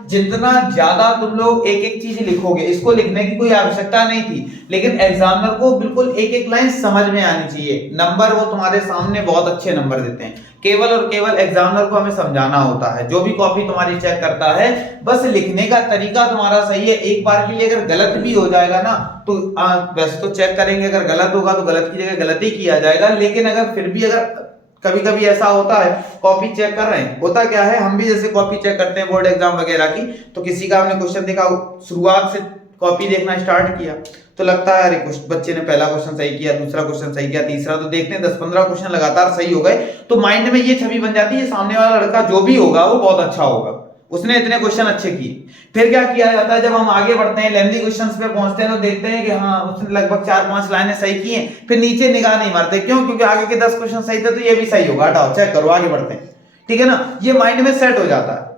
जितना ज्यादा तुम लोग एक एक चीज लिखोगे, इसको लिखने की कोई आवश्यकता नहीं थी, लेकिन एग्जामिनर को बिल्कुल एक एक लाइन समझ में आनी चाहिए, नंबर वो तुम्हारे सामने बहुत अच्छे नंबर देते हैं, केवल और केवल एग्जामिनर को हमें समझाना होता है, जो भी कॉपी तुम्हारी चेक करता है, बस लिखने का तरीका तुम्हारा सही है, एक बार के लिए अगर गलत भी हो जाएगा ना, तो वैसे तो चेक करेंगे, अगर गलत होगा तो गलत की जगह गलत ही किया जाएगा, लेकिन अगर फिर भी अगर कभी कभी ऐसा होता है, कॉपी चेक कर रहे हैं, होता क्या है, हम भी जैसे कॉपी चेक करते हैं बोर्ड एग्जाम वगैरह की, तो किसी का हमने क्वेश्चन देखा, शुरुआत से कॉपी देखना स्टार्ट किया, तो लगता है अरे बच्चे ने पहला क्वेश्चन सही किया, दूसरा क्वेश्चन सही किया, तीसरा, तो देखते हैं 10-15 क्वेश्चन लगातार सही हो गए, तो माइंड में ये छवि बन जाती है, सामने वाला लड़का जो भी होगा वो बहुत अच्छा होगा, उसने इतने क्वेश्चन अच्छे किए। फिर क्या किया जाता है, जब हम आगे बढ़ते हैं, लेंथी क्वेश्चंस पे पहुंचते हैं, तो देखते हैं कि हाँ उसने लगभग 4-5 लाइनें सही की हैं, फिर नीचे निगाह नहीं मारते, क्यों, क्योंकि आगे के 10 क्वेश्चन सही थे तो ये भी सही होगा, हटाओ चेक करो, आगे बढ़ते हैं, ठीक है ना, ये माइंड में सेट हो जाता है।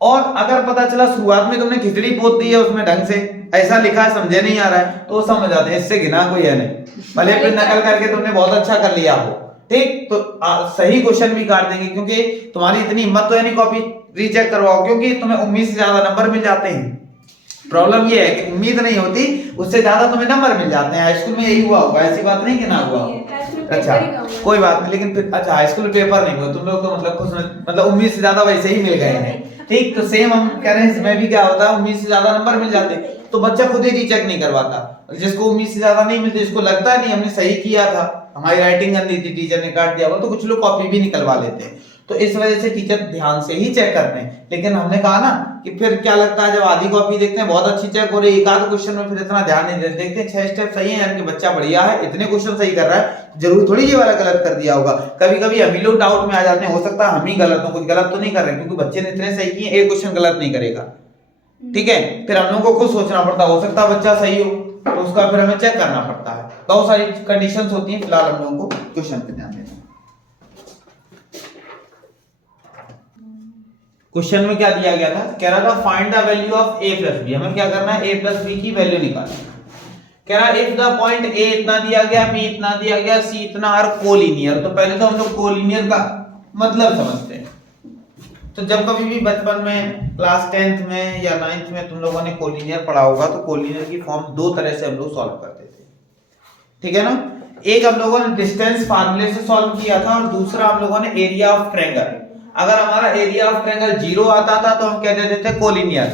और अगर पता चला शुरुआत में तुमने खिचड़ी पोत दी है उसमें ढंग से, ऐसा लिखा है समझे नहीं आ रहा है, तो समझ जाते हैं इससे गिना कोई है नहीं, भले फिर नकल करके तुमने बहुत अच्छा कर लिया हो, ठीक, तो सही क्वेश्चन भी काट देंगे, क्योंकि तुम्हारी इतनी हिम्मत तो है नहीं कॉपी रीचेक करवाओ, क्योंकि तुम्हें उम्मीद से ज्यादा नंबर मिल जाते हैं, प्रॉब्लम ये है कि उम्मीद नहीं होती, उससे ज्यादा तुम्हें नंबर मिल जाते हैं, हाई स्कूल में यही हुआ होगा, ऐसी बात नहीं कि ना हुआ, अच्छा कोई बात नहीं, लेकिन फिर अच्छा हाई स्कूल में पेपर नहीं हुआ, तुम लोग तो मतलब उम्मीद से ज्यादा वैसे ही मिल गए हैं, ठीक, तो सेम हम कह रहे हैं इसमें भी क्या होता है, उम्मीद से ज्यादा नंबर मिल जाते तो बच्चा खुद ही रीचेक नहीं करवाता, जिसको उम्मीद से ज्यादा नहीं मिलती, जिसको लगता नहीं हमने सही किया था, हमारी राइटिंग गंदी थी, टीचर ने काट दिया वो, तो कुछ लोग कॉपी भी निकलवा लेते हैं, तो इस वजह से टीचर ध्यान से ही चेक करते हैं, लेकिन हमने कहा ना कि फिर क्या लगता है जब आधी कॉपी देखते हैं बहुत अच्छी चेक हो रही है, एक आध क्वेश्चन में फिर इतना ध्यान नहीं देते, देखते हैं 6 स्टेप सही है यानी कि बच्चा बढ़िया है, इतने क्वेश्चन सही कर रहा है, जरूर थोड़ी ये वाला गलत कर दिया होगा। कभी कभी हम ही लोग डाउट में आ जाते हैं, हो सकता है हम ही गलत हो, कुछ गलत तो नहीं कर रहे क्योंकि बच्चे ने इतने सही किए, एक क्वेश्चन गलत नहीं करेगा, ठीक है। फिर हम लोगों को खुद सोचना पड़ता है, हो सकता है बच्चा सही हो, तो उसका फिर हमें चेक करना पड़ता है। बहुत सारी कंडीशंस होती हैं, फिलहाल हम लोगों को क्वेश्चन पे ध्यान देना है। क्वेश्चन में क्या दिया गया था, कह रहा था find the value of a plus B, हमें क्या करना है a प्लस बी की वैल्यू निकालना है। कह रहा इफ द पॉइंट a इतना दिया गया, b इतना दिया गया, c इतना आर कोलिनियर। तो पहले तो हम लोग कोलिनियर का मतलब समझते हैं। तो जब कभी भी बचपन में क्लास 10th में या 9th में तुम लोगों ने कोलिनियर पढ़ा होगा, तो कोलिनियर की फॉर्म दो तरह से हम लोग सॉल्व करते थे, ठीक है ना। एक हम लोगों ने डिस्टेंस फार्मूले से सॉल्व किया था और दूसरा हम लोगों ने एरिया ऑफ ट्रायंगल। अगर हमारा एरिया ऑफ ट्रायंगल 0 आता था तो हम कह देते थे कोलिनियर,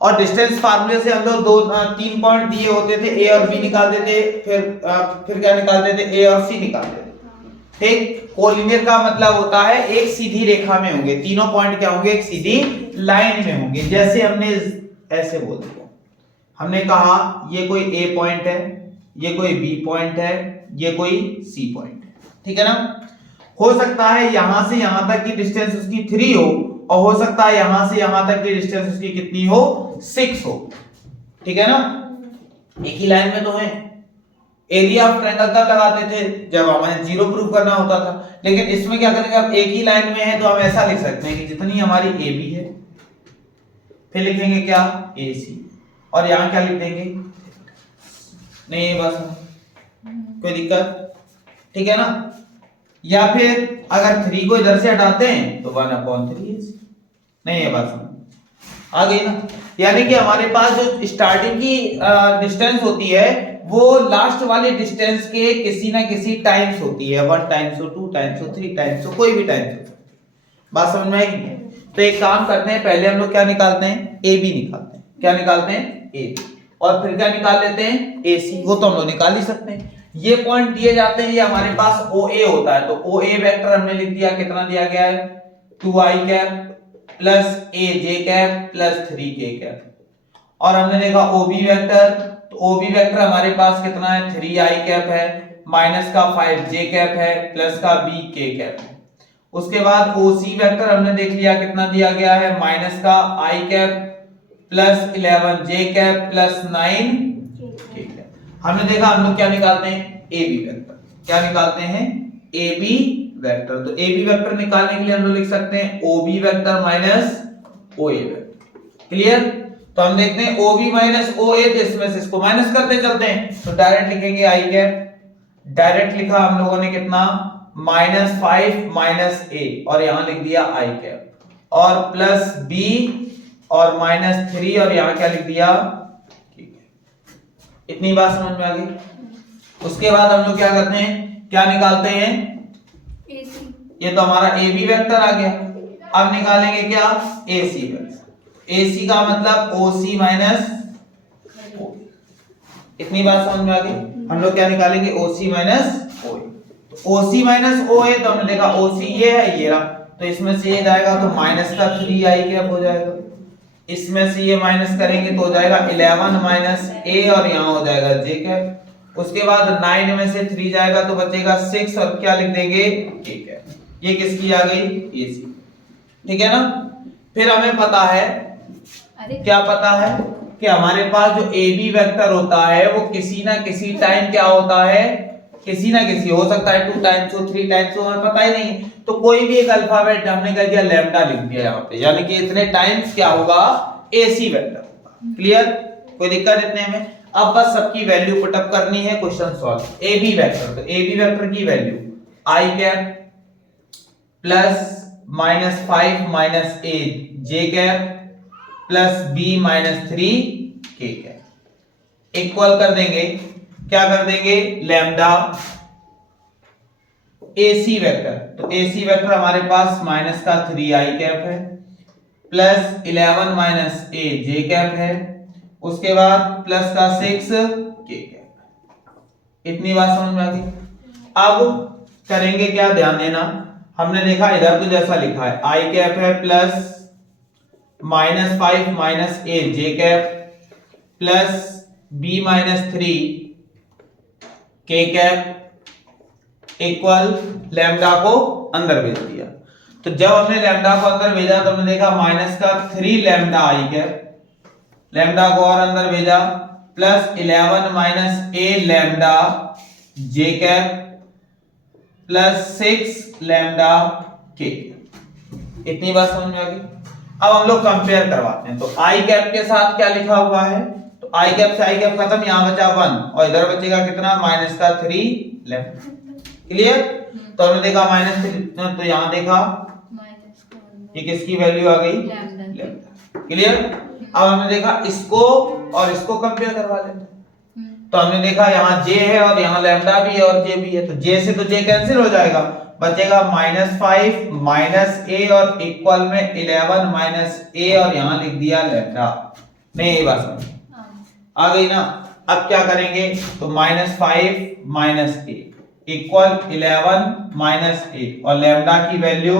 और डिस्टेंस फार्मूले से हम लोग 3 पॉइंट दिए होते थे, ए और बी निकालते थे, फिर क्या निकालते थे, ए और सी निकालते थे, ठीक। कोलिनियर का मतलब होता है एक सीधी रेखा में होंगे, तीनों पॉइंट क्या होंगे, एक सीधी लाइन में होंगे। जैसे हमने ऐसे बोल दिया, हमने कहा ये कोई ए पॉइंट है, ये कोई बी पॉइंट है, ये कोई सी पॉइंट है, ठीक है ना। हो सकता है यहां से यहां तक की डिस्टेंस उसकी 3 हो, और हो सकता है यहां से यहां तक की डिस्टेंस उसकी कितनी हो, 6 हो, ठीक है ना। एक ही लाइन में तो है। एरिया ऑफ ट्रायंगल तब लगाते थे जब हमें 0 प्रूव करना होता था, लेकिन इसमें क्या करेंगे, अब एक ही लाइन में है तो हम ऐसा लिख सकते हैं कि जितनी हमारी ए बी है, फिर लिखेंगे क्या, ए सी, और यहां क्या लिख देंगे, नहीं ये बस कोई दिक्कत, ठीक है ना। या फिर अगर 3 को इधर से हटाते हैं तो 1/3 नहीं है, बात आ गई ना। यानी कि हमारे पास जो स्टार्टिंग की डिस्टेंस होती है वो लास्ट वाले डिस्टेंस के किसी ना किसी टाइम्स होती है, 1 टाइम्स हो, 2 टाइम्स हो, 3 टाइम्स हो, कोई भी टाइम्स हो। बात समझ में आई? तो एक काम करते हैं, पहले हम लोग क्या निकालते हैं, ए बी निकालते हैं। क्या निकालते हैं, ए बी, और फिर क्या निकाल लेते हैं, ए सी। वो तो हम लोग निकाल ही सकते हैं। ये पॉइंट दिए जाते हैं, ये हमारे पास ओ ए होता है, तो ओ ए वेक्टर हमने लिख दिया, कितना दिया गया है, 2i कैप प्लस ए जे कैप प्लस 3k कैप। और हमने देखा ओबी वेक्टर, तो ओबी वेक्टर हमारे पास कितना है, 3i कैप है, माइनस का 5j कैप है, प्लस का bk कैप है। उसके बाद ओसी वेक्टर हमने देख लिया, कितना दिया गया है, माइनस का i cap plus 11j cap plus 9k cap. हमने देखा हम लोग क्या निकालते हैं, AB वेक्टर। क्या निकालते हैं, AB वेक्टर। तो AB वेक्टर निकालने के लिए हम लोग लिख सकते हैं OB vector minus OA vector. Clear? तो हम देखते हैं OB माइनस OA, तो इसमें से इसको माइनस करते चलते हैं, तो डायरेक्ट लिखेंगे I कैप। डायरेक्ट लिखा हम लोगों ने कितना, -5 माइनस A, और यहां लिख दिया I कैप, और प्लस B और -3, और यहां क्या लिख दिया, इतनी बात समझ में आ गई। उसके बाद हम लोग क्या करते हैं, क्या निकालते हैं, AC। ये तो हमारा AB वेक्टर आ गया। अब निकालेंगे क्या, AC वेक्टर। AC का मतलब OC माइनस OB। इतनी बात समझ में आ गई। हम लोग क्या निकालेंगे, OC माइनस OA। तो OC माइनस OA, तो हमने देखा OC ये है, ये रहा, तो इसमें से ये जाएगा तो माइनस का 3i कैप हो जाएगा, इसमें से ये माइनस करेंगे तो हो जाएगा 11 माइनस A, और यहाँ हो जाएगा j कैप। उसके बाद 9 में से 3 जाएगा तो बचेगा 6, और क्या लिख देंगे, k कैप। ये किसकी आ गई, AC, ठीक है ना। फिर हमें पता है, क्या पता है कि हमारे पास जो AB वेक्टर होता है वो किसी ना किसी टाइम क्या होता है, किसी ना किसी, हो सकता है 2 टाइम्स हो, 3 टाइम्स हो, हमें पता ही नहीं। तो कोई भी एक अल्फाबेट हमने कह दिया लैम्डा लिख दिया यहाँ पे, यानी कि इतने टाइम्स क्या होगा, AC वेक्टर होगा। क्लियर? कोई दिक्कत इतने में? अब बस सबकी वैल्यू पुटअप करनी है, क्वेश्चन सॉल्व। AB वेक्टर, तो AB वेक्टर की value I cap plus -5 minus A j cap plus B minus 3k cap equal कर देंगे, क्या कर देंगे, लैम्डा AC वेक्टर। तो AC वेक्टर हमारे पास माइनस का 3i कैप है, plus 11 minus A j cap है, उसके बाद प्लस का 6k कैप। इतनी बात समझ में आ गई। अब करेंगे क्या, ध्यान देना, हमने देखा इधर तो जैसा लिखा है i कैप है प्लस -5 माइनस ए जे कैप प्लस बी माइनस 3 के कैप इक्वल लैम्डा को अंदर भेज दिया। तो जब हमने लैम्डा को अंदर भेजा तो हमने देखा माइनस का 3 लैम्डा आई कैप, लैम्डा को और अंदर भेजा प्लस 11 माइनस ए लैम्डा जे कैप प्लस 6 लैम्डा के। इतनी बात समझ में आ गई। अब हम लोग कंपेयर करवाते हैं। तो आई कैप के साथ क्या लिखा हुआ है, तो आई कैप से आई कैप खत्म, यहां बचा 1 और इधर बचेगा कितना माइनस का 3 लैम्डा। क्लियर। तो हमने देखा -3, तो यहां देखा ये किसकी वैल्यू आ गई लैम्डा। क्लियर। अब हमने देखा इसको और इसको कंपेयर करवा लेते। तो हमने देखा यहाँ j है और यहाँ लैम्डा भी है और j भी है, तो j से तो j कैंसिल हो जाएगा, बचेगा -5 माइनस a और इक्वल में 11 माइनस a और यहाँ लिख दिया लैम्डा। नहीं ये बात समझ आ गई ना। अब क्या करेंगे, तो -5 minus a equal 11 minus a और लैम्डा की वैल्यू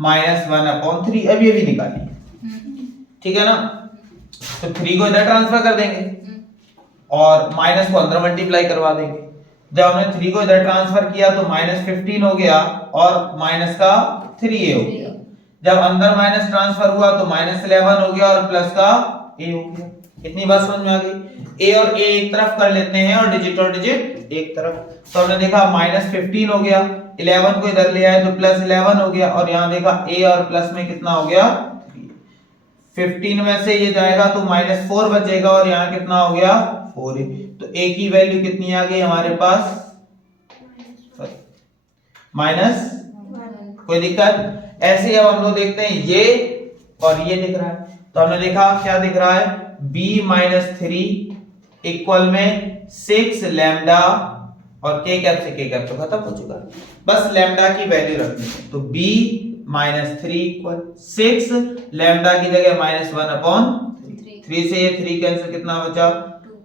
-1/3 अभी अभी निकाली, ठीक है ना। तो 3 को इधर ट्रांसफर कर देंगे और माइनस को अंदर मल्टीप्लाई करवा देंगे। जब हमने 3 को इधर ट्रांसफर किया तो -15 हो गया और माइनस का 3a हो गया। जब अंदर माइनस ट्रांसफर हुआ तो -11 हो गया और प्लस का a हो गया। इतनी बात समझ में आ गई। a और a एक तरफ कर लेते हैं और डिजिट एक तरफ। तो हमने देखा -15 हो गया, 11 को इधर ले आए तो +11 हो गया और यहाँ देखा a और प्लस में कितना हो गया 15 में से ये जाएगा तो -4 बचेगा और यहाँ कितना हो गया 4a। तो a की वैल्यू कितनी आ गई हमारे पास -1। कोई दिक्कत। ऐसे ही अब हम लोग देखते हैं ये और ये दिख रहा है। तो हमने देखा क्या दिख रहा है, b -3 इक्वल में 6 लैम्डा और k कैप से k कैप तो खत्म हो चुका है, बस लैम्डा की वैल्यू रखनी है। तो b -3 इक्वल 6 लैम्डा की जगह -1/3 से ये 3 कैंसिल कितना बचा,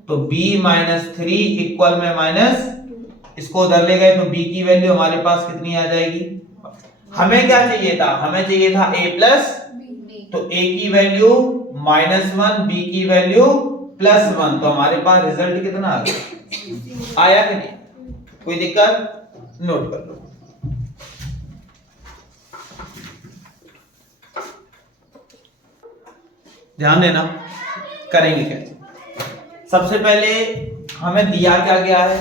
तो b -3 इक्वल में माइनस इसको उधर ले गए तो b की वैल्यू हमारे पास कितनी आ जाएगी। हमें क्या चाहिए था, हमें चाहिए था a प्लस, तो a की वैल्यू -1 b की वैल्यू +1, तो हमारे पास रिजल्ट कितना आ गया, आया कि नहीं। कोई दिक्कत, नोट कर लो। ध्यान देना करेंगे कैसे। सबसे पहले हमें दिया क्या गया है,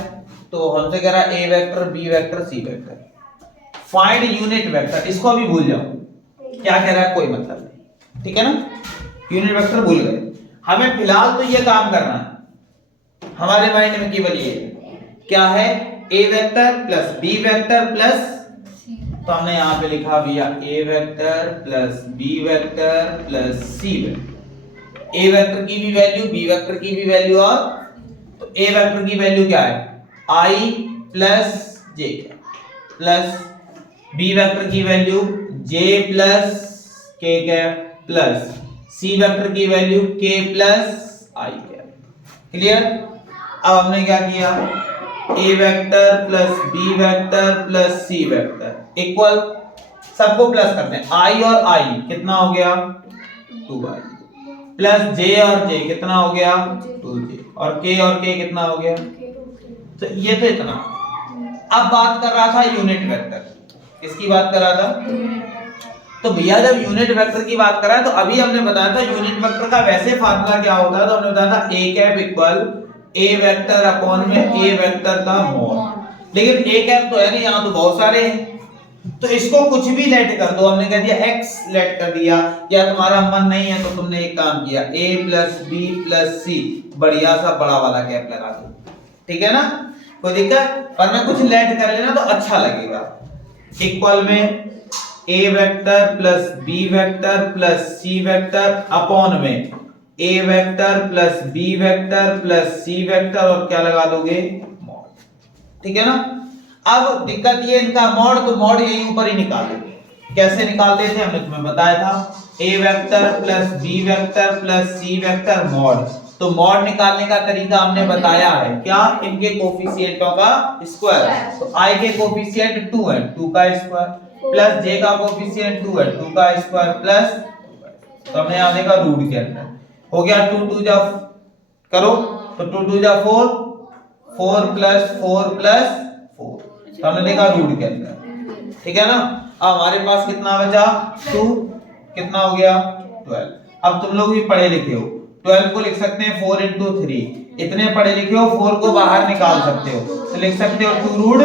तो हमसे कह रहा है a vector b vector c vector, find unit vector. इसको अभी भूल जाओ, क्या कह रहा है कोई मतलब नहीं, ठीक है ना। यूनिट वेक्टर भूल गए। हमें फिलहाल तो ये काम करना है, हमारे माइंड में केवल ये क्या है, a vector plus b vector plus, तो हमने यहां पे लिखा भैया a vector plus b vector plus c vector. a vector की भी वैल्यू b वेक्टर की भी वैल्यू, और तो a वेक्टर की वैल्यू क्या है i plus j plus b vector की value j plus k cap plus c vector की value k plus i cap. Clear. अब हमने क्या किया, a vector plus b vector plus c vector equal, सबको प्लस करते हैं, i और i कितना हो गया 2i प्लस j और j कितना हो गया 2j और k कितना हो गया, तो ये तो इतना। अब बात कर रहा था यूनिट वेक्टर, किसकी बात कर रहा था, तो भैया जब यूनिट वेक्टर की बात कर रहा है तो अभी हमने बताया था यूनिट वेक्टर का वैसे फार्मूला क्या होता है, तो हमने बताया था a cap equal a vector upon में a वेक्टर का मॉड। लेकिन a कैप तो है नहीं, यहाँ तो बहुत सारे हैं, तो इसको कुछ भी लेट कर दो। हमने कह दिया x लेट कर दिया, या तुम्हारा मन नहीं है तो तुमने एक काम किया a plus b plus c बढ़िया सा बड़ा वाला कैप लगा दो, ठीक है ना, कोई दिक्कत। वरना कुछ लेट कर लेना तो अच्छा लगेगा। इक्वल में a vector plus b vector plus c vector upon में a vector plus b vector plus c vector और क्या लगा दोगे मॉड, ठीक है ना। अब दिक्कत ये इनका मॉड, तो मॉड यही ऊपर ही निकाल दोगे। कैसे निकालते थे हमने तुम्हें बताया था, a vector plus b vector plus c vector mod. तो मॉड निकालने का तरीका हमने बताया है, क्या, इनके कोफिशिएंटों का स्क्वायर। तो i के कोफिशिएंट 2 है, 2 का स्क्वायर प्लस j का कोफिशिएंट 2 है, 2 का स्क्वायर प्लस, तो हमने यहाँ देखा रूट के अंदर हो गया 2 2 जा करो तो 2 2 जा 4 4 प्लस 4 प्लस 4 तो हमने देखा रूट के अंदर, ठीक है ना। अब हमारे पास कितना बचा 2, कितना हो गया 12। अब तुम लोग भी पढ़े लिखे हो, 12 को लिख सकते हैं 4 into 3, इतने पढ़े लिखे हो 4 को बाहर निकाल सकते हो तो लिख सकते हो 2 रूट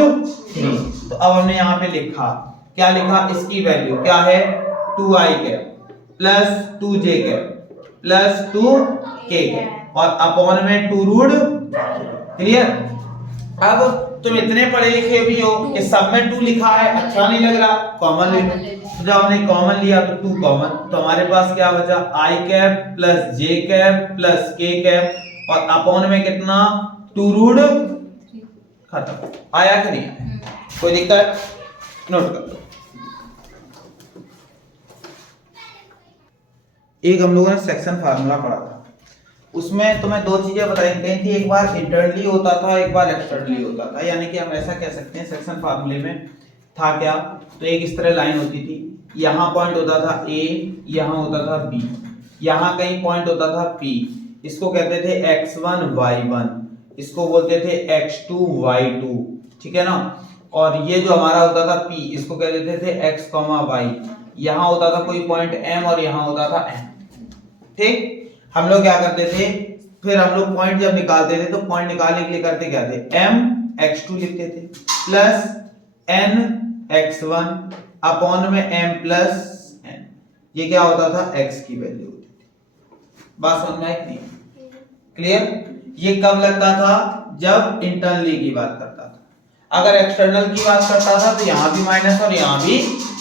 3। तो अब हमने यहाँ पे लिखा, क्या लिखा, इसकी वैल्यू क्या है 2i cap plus 2j cap plus 2k cap और अपॉन में 2 रूट। क्लियर। अब तुम इतने पढ़े लिखे भी हो कि सब में 2 लिखा है, अच्छा नहीं लग रहा, कॉमन ले लो। तो जब हमने कॉमन लिया तो 2 कॉमन, तो हमारे पास क्या बचा i cap plus j cap plus k cap और अपॉन में कितना 2 रूट। खत्म। आया कि नहीं आया? कोई दिक्कत? नोट कर लो। एक हम लोगों ने सेक्शन फार्मूला पढ़ा था, उसमें तुम्हें 2 चीजें बताई गई थी, एक बार इंटरनली होता था, एक बार एक्सटर्नली होता था। यानी कि हम ऐसा कह सकते हैं सेक्शन फार्मूले में था क्या, तो एक इस तरह लाइन होती थी, यहाँ पॉइंट होता था A, यहाँ होता था B, यहाँ कहीं पॉइंट होता था P, इसको कहते थे x1 y1, इसको बोलते थे x2 y2, ठीक है ना। और ये जो हमारा होता था P, इसको कह देते थे x, y, यहाँ होता था कोई पॉइंट M और यहाँ होता था N, ठीक। हम लोग क्या करते थे, फिर हम लोग पॉइंट जब निकालते थे तो पॉइंट निकालने के लिए करते क्या थे, m x2 लिखते थे प्लस n x1 अपॉन में m प्लस n, ये क्या होता था x की वैल्यू होती थी। बात समझ में आई नहीं? क्लियर। ये कब लगता था, जब इंटरनली की बात करता था। अगर एक्सटर्नल की बात करता था तो यहाँ भी माइनस और यहाँ भी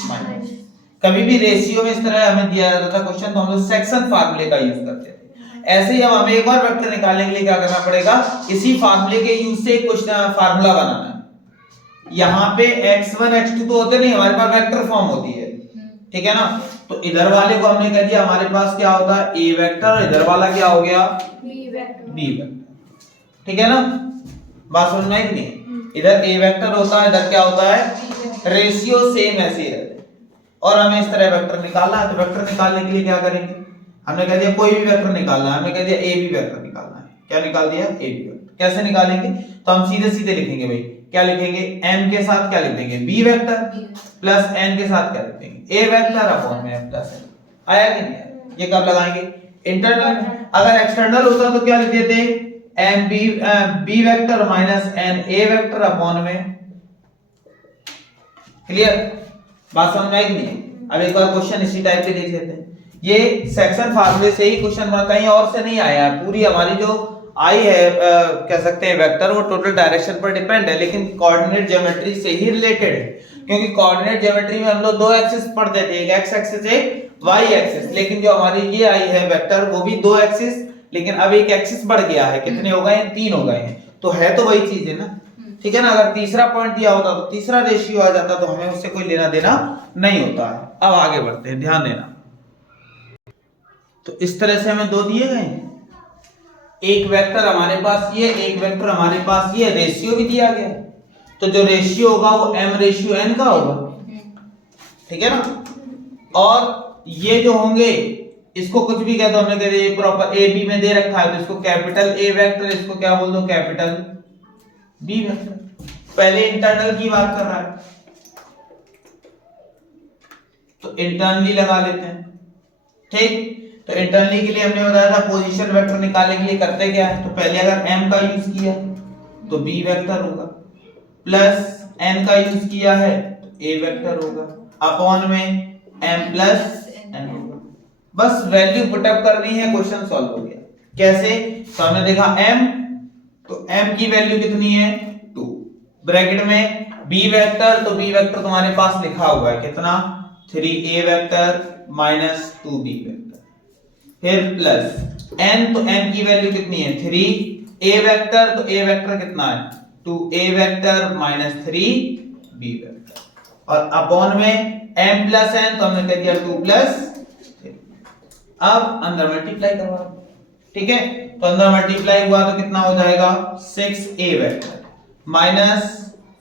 माइनस। कभी भी रेशियो में इस तरह हमें दिया जाता था क्वेश्चन तो हम लोग सेक्शन फार्मूले का यूज करते थे। ऐसे ही अब हमें एक और वेक्टर निकालने के लिए क्या करना पड़ेगा, इसी फार्मूले के यूज से क्वेश्चन फार्मूला बनाना है। यहाँ पे x1 x2 तो होते नहीं, हमारे पास वेक्टर फॉर्म होती है, ठीक है ना। तो इधर वाले को हमने कह दिया हमारे पास क्या होता है a वेक्टर और इधर वाला क्या हो गया b वेक्टर, ठीक है ना। बात समझ में आई नहीं? इधर a वेक्टर होता है, इधर क्या होता है, रेशियो सेम ऐसे ही रहते हैं। और हमें इस तरह वेक्टर निकालना है, तो वेक्टर निकालने के लिए क्या करेंगे, हमने कह दिया कोई भी वेक्टर निकालना है, हमने कह दिया ए बी वेक्टर निकालना है। क्या निकाल दिया, ए बी वेक्टर। कैसे निकालेंगे, तो हम सीधे सीधे लिखेंगे भाई, क्या लिखेंगे, m के साथ क्या लिख देंगे b वेक्टर प्लस n के साथ क्या लिख देंगे a वेक्टर अपॉन में m प्लस n। आया कि नहीं आया? ये कब लगाएंगे, इंटरनल में। अगर एक्सटर्नल होता तो क्या लिख देते, m b vector minus n a vector upon में। क्लियर। बात समझ में आई नहीं? अब एक और क्वेश्चन इसी टाइप के देख लेते हैं। ये सेक्शन फार्मूले से ही क्वेश्चन बनता है, और से नहीं आया है। पूरी हमारी जो आई है कह सकते हैं वेक्टर, वो टोटल डायरेक्शन पर डिपेंड है, लेकिन कोऑर्डिनेट ज्योमेट्री से ही रिलेटेड है। क्योंकि कोऑर्डिनेट ज्योमेट्री में हम लोग 2 एक्सिस पढ़ते थे, एक x एक्सिस एक y एक्सिस। लेकिन जो हमारी ये आई है वेक्टर, वो भी 2 एक्सिस, लेकिन अब एक एक्सिस बढ़ गया है। कितने हो गए हैं, 3 हो गए हैं। तो है तो वही चीज है ना, ठीक है ना। अगर तीसरा पॉइंट दिया होता तो तीसरा रेशियो आ जाता, तो हमें उससे कोई लेना देना नहीं होता है। अब आगे बढ़ते हैं, ध्यान देना। तो इस तरह से हमें 2 दिए गए हैं, एक वेक्टर हमारे पास ये, एक वेक्टर हमारे पास ये, रेशियो भी दिया गया। तो जो रेशियो होगा वो m रेशियो n का होगा, ठीक है ना। और ये जो होंगे, इसको कुछ भी कह दो, हमने कह दिया प्रॉपर a b में दे रखा है, तो इसको कैपिटल A वेक्टर, इसको क्या बोल दो, कैपिटल B वेक्टर। पहले इंटरनल की बात कर रहा है तो इंटरनली लगा लेते हैं, ठीक। तो इंटरनली के लिए हमने बताया था पोजीशन वेक्टर निकालने के लिए करते क्या है, तो पहले अगर m का यूज किया तो b वेक्टर होगा, प्लस n का यूज किया है तो a वेक्टर होगा, अपॉन में m प्लस n होगा। बस वैल्यू पुटअप करनी है, क्वेश्चन सॉल्व हो गया। कैसे, तो हमने देखा m, तो m की वैल्यू कितनी है 2, ब्रैकेट में b वेक्टर, तो b वेक्टर तुम्हारे पास लिखा हुआ है कितना 3a vector minus 2b vector, फिर प्लस n, तो n की वैल्यू कितनी है 3, a वेक्टर, तो a वेक्टर कितना है 2a vector minus 3b vector, और अपॉन में m प्लस n, तो हमने कह दिया 2 प्लस 3। अब अंदर मल्टीप्लाई करवा, ठीक है। तो अंदर मल्टीप्लाई हुआ तो कितना हो जाएगा 6a vector minus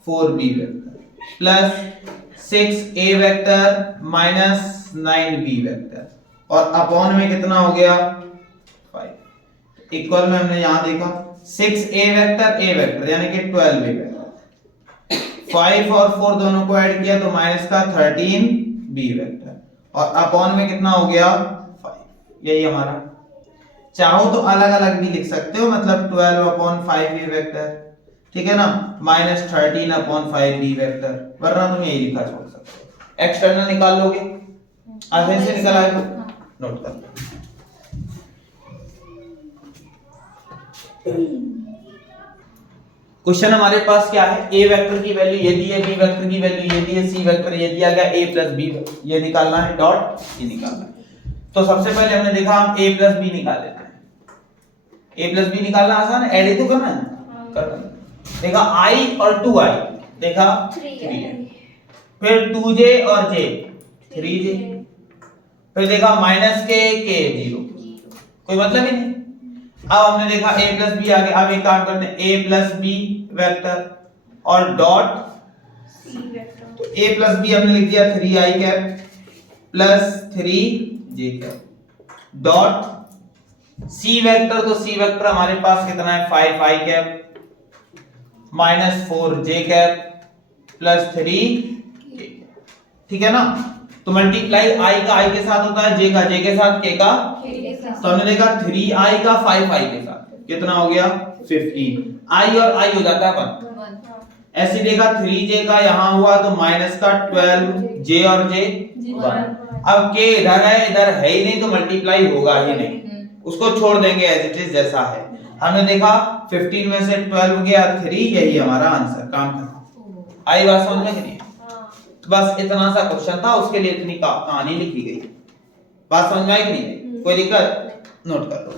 4b vector plus 6a vector minus 9b vector और अपॉन में कितना हो गया 5। इक्वल में हमने यहां देखा 6a वेक्टर यानी कि 12a वेक्टर, 5 और 4 दोनों को ऐड किया तो माइनस का 13b वेक्टर, और अपॉन में कितना हो गया 5। यही हमारा, चाहो तो अलग अलग भी लिख सकते हो, मतलब 12/5a वेक्टर, ठीक है ना, माइनस 13/5b वेक्टर, वरना तुम यही लिखा छोड़ सकते हो। एक्सटर्नल निकाल लोगे, आसानी से निकल आएगा, नोट कर लो। क्वेश्चन हमारे पास क्या है, a वेक्टर की वैल्यू ये दी है, b वेक्टर की वैल्यू ये दी है, c वेक्टर ये दिया गया, a प्लस b ये निकालना है, डॉट ये निकालना है। तो सबसे पहले हमने देखा हम a प्लस b निकाल लेते हैं। a प्लस b निकालना आसान है, ऐड ही तो करना है, करना है। देखा i और 2i, देखा 3 फिर 2j और j 3j, फिर देखा माइनस k 0, कोई मतलब ही नहीं। अब हमने देखा a प्लस बी आ गया, अब एक काम करते हैं a प्लस बी वेक्टर और डॉट c वेक्टर, तो a प्लस बी हमने लिख दिया 3i cap plus 3j cap dot c vector, तो c वेक्टर हमारे पास कितना है 5i cap minus 4j cap plus 3k, ठीक है ना। तो मल्टीप्लाई i का i के साथ होता है, j का j के साथ, k का k के साथ, तो हमने देखा 3i का 5i के साथ कितना हो गया 15, i और i हो जाता है 1। ऐसे देखा 3j का यहां हुआ तो माइनस का 12, j और j 1। अब k इधर है, इधर है ही नहीं तो मल्टीप्लाई होगा ही नहीं, उसको छोड़ देंगे एज इट इज जैसा है। हमने देखा 15 में से 12 गया 3, यही हमारा आंसर, काम खत्म। आई बात समझ में कि नहीं? बस इतना सा क्वेश्चन था, उसके लिए इतनी कहानी लिखी गई। बात समझ में आई कि नहीं? कोई दिक्कत? नोट कर लो।